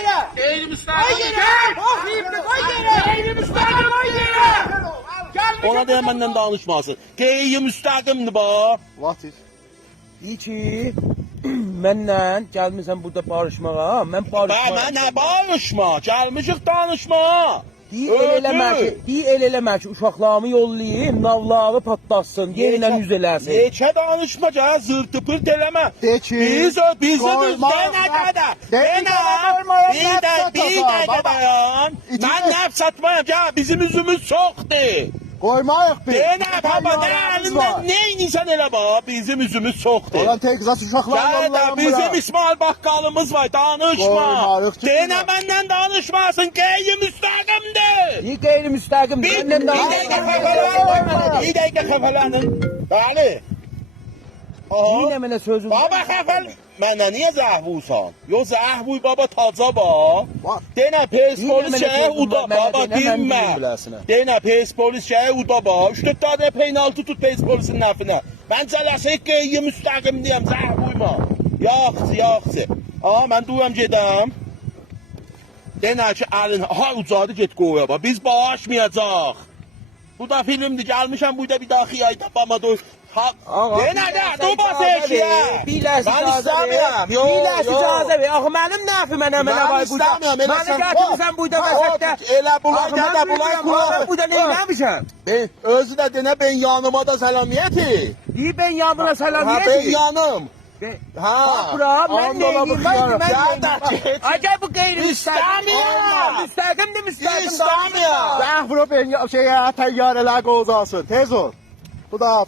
yere. Qeyri-müstəqim. Qeyri-müstəqim, koy yere. Ona deyə məndən danışmasın. Qeyri-müstəqimdir bu. What is? İyi ki, mənlə gəlmirsən burada barışmağa, mən barışmağa. Mən nə barışma? Gəlmişik danışmağa. Deyil eləmə ki, uşaqlarımı yollayayım, navları patlatsın, yerlə yüz eləsin. Neçə danışma, gəl zırtı pırt eləmə. De ki, Bizim koyma, bir dəqiqə dayan. Mən nəf satmayam, gəl bizim üzümüz çoxdur. Koymayıq bir. Denə baba, nə əlimdən neyniysən elə bax, bizim üzümüz çoxdur. Olan tek zat uşaqlar Gəl də yollayın bizim İsmail Baqqalımız var, danışma. Koymayıq ki. Denə məndən danışmasın, qeyri-müstəqimdir. İyi qeyri-müstəqim, məndən Bir dəqiqə xəfələnin. Bəli. Yine mənə sözüm. Baba xəfəl. Mənə niyə zəhvusan? Yo zəhvuy baba taca ba. Denə pes polis şəhə uda baba dinmə. Denə pes polis şəhə uda ba. 3-4 tane penaltı tut pes polisin nəfinə. Mən cələsək qeyri-müstəqim deyəm zəhvuyma. Yaxşı. Aha mən duyam gedəm. Denə ki əlin ha ucadı get qoya ba. Biz bağışmayacaq. Bu da filmdir. Gəlmişəm burada bir daha xiyayda bama doy. Denə də, dur basək ya. Mən istəmirəm. Biləs icazə ver. Axı mənim nəfim mənə var burada. Məni gətirsən burada vəsətdə. Elə bulay da bulay qulaq. Mən burada neyləmişəm? Özü də denə ben yanıma da səlamiyyəti. İyi ben yanına selam Ha ben yanım. Bak bura ben neyim? Acayip bu gayri İstəmirəm. müstəqimdir müstəqim. İstəmirəm. Zəhvura ben şeye təyyarələr qozasın. Tez ol. Bu da